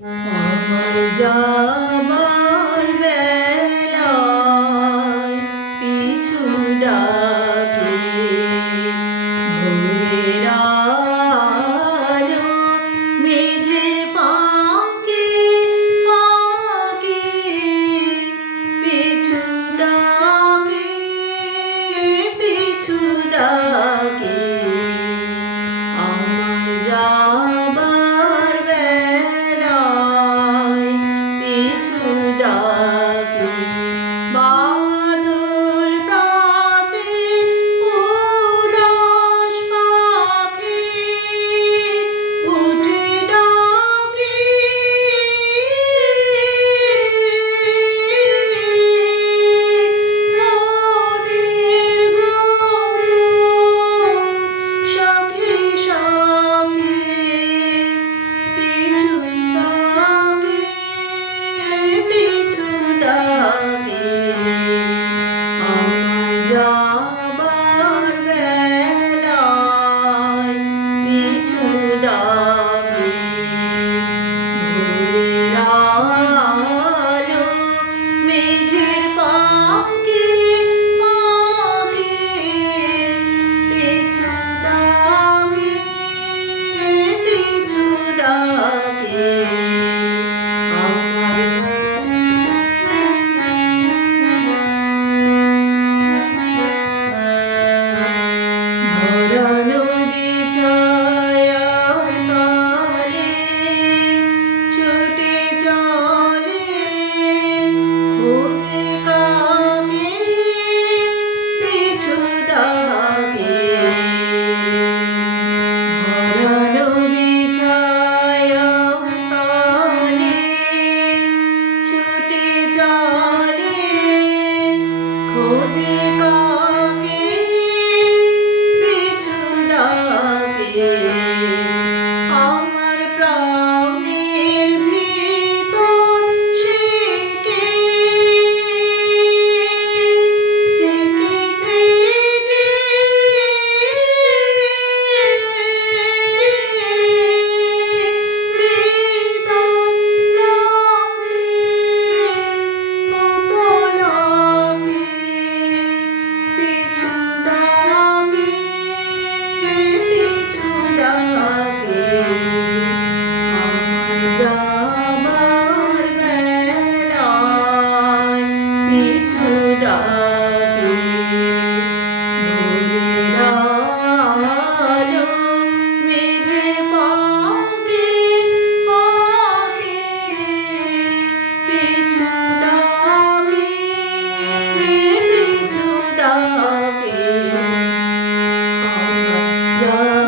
আমার যাবার বেলায় পিছু ডাকে ভোরের আলো মেঘের ফাঁকে ফাঁকে পিছু ডাকে পিছু ডাকে আমার যাবার বেলায় পিছু ডাকে বাদল প্রাতে উদাস পাখি উঠে ডাকে মনের গোপন সখী সখী পিছু ডাকে পিছু ডাকে আমার যাবার বেলায় পিছু ডাকে ভোরের আলো মেঘের ফাঁকে ফাঁকে পিছু ডাকে পিছু ডাকে ভরা নদী ছায়ার তলে ছুটে চলে খোঁজে কাকে পিছু ডাকে ভরা নদী ছায়ার তলে ছুটে চলে খোঁজে কাকে পিছু ডাকে আমার প্রাণের ভিতর সে কে থেকে থেকে বেদন লাগে পিছু ডাকে পিছু ডাকে আমার যাবার বেলায় পিছু ডাকে ভোরের আলো মেঘের ফাঁকে ফাঁকে পিছু ডাকে পিছু ডাকে আমার